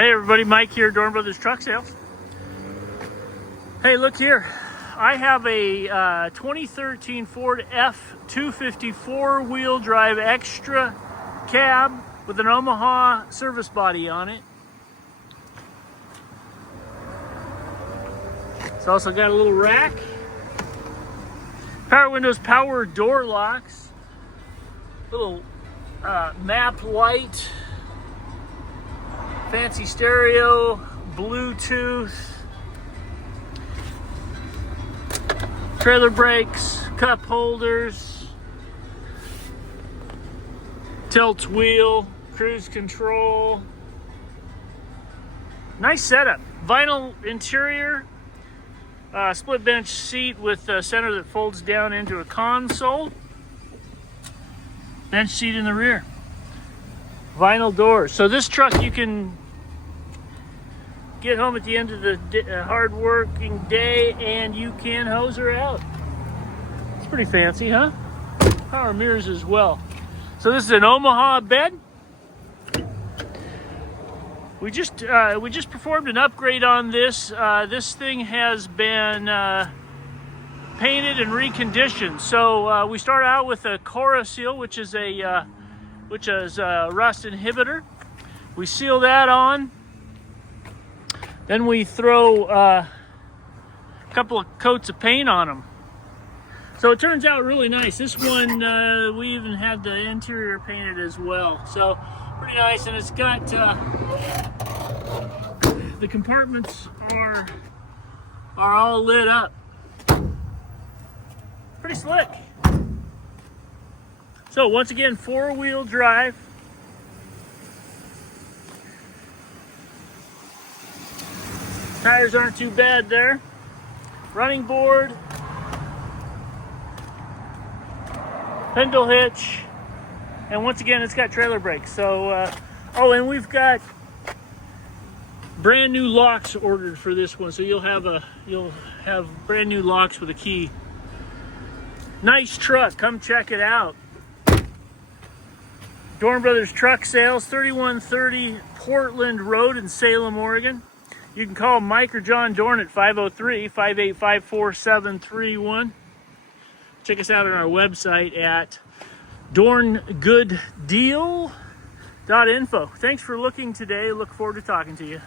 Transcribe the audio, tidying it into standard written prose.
Hey everybody, Mike here, Dorn Brothers Truck Sales. Hey, look here. I have a 2013 Ford F250 four-wheel drive extra cab with an Omaha service body on it. It's also got a little rack, power windows, power door locks, little map light, fancy stereo, Bluetooth, trailer brakes, cup holders, tilt wheel, cruise control. Nice setup. Vinyl interior, split bench seat with a center that folds down into a console. Bench seat in the rear. Vinyl doors. So this truck, you can get home at the end of the hard working day and you can hose her out. It's pretty fancy, huh? Power mirrors as well. So this is an Omaha bed. We just performed an upgrade on this. This thing has been painted and reconditioned. So we start out with a Cora seal, which is a rust inhibitor. We seal that on. Then we throw a couple of coats of paint on them. So it turns out really nice. This one, we even had the interior painted as well. So pretty nice, and it's got, the compartments are all lit up. Pretty slick. So once again, four-wheel drive. Tires aren't too bad there. Running board. Spindle hitch. And once again, it's got trailer brakes. So, oh, and we've got brand new locks ordered for this one. So you'll have brand new locks with a key. Nice truck. Come check it out. Dorn Brothers Truck Sales, 3130 Portland Road in Salem, Oregon. You can call Mike or John Dorn at 503-585-4731. Check us out on our website at dorngooddeal.info. Thanks for looking today. Look forward to talking to you.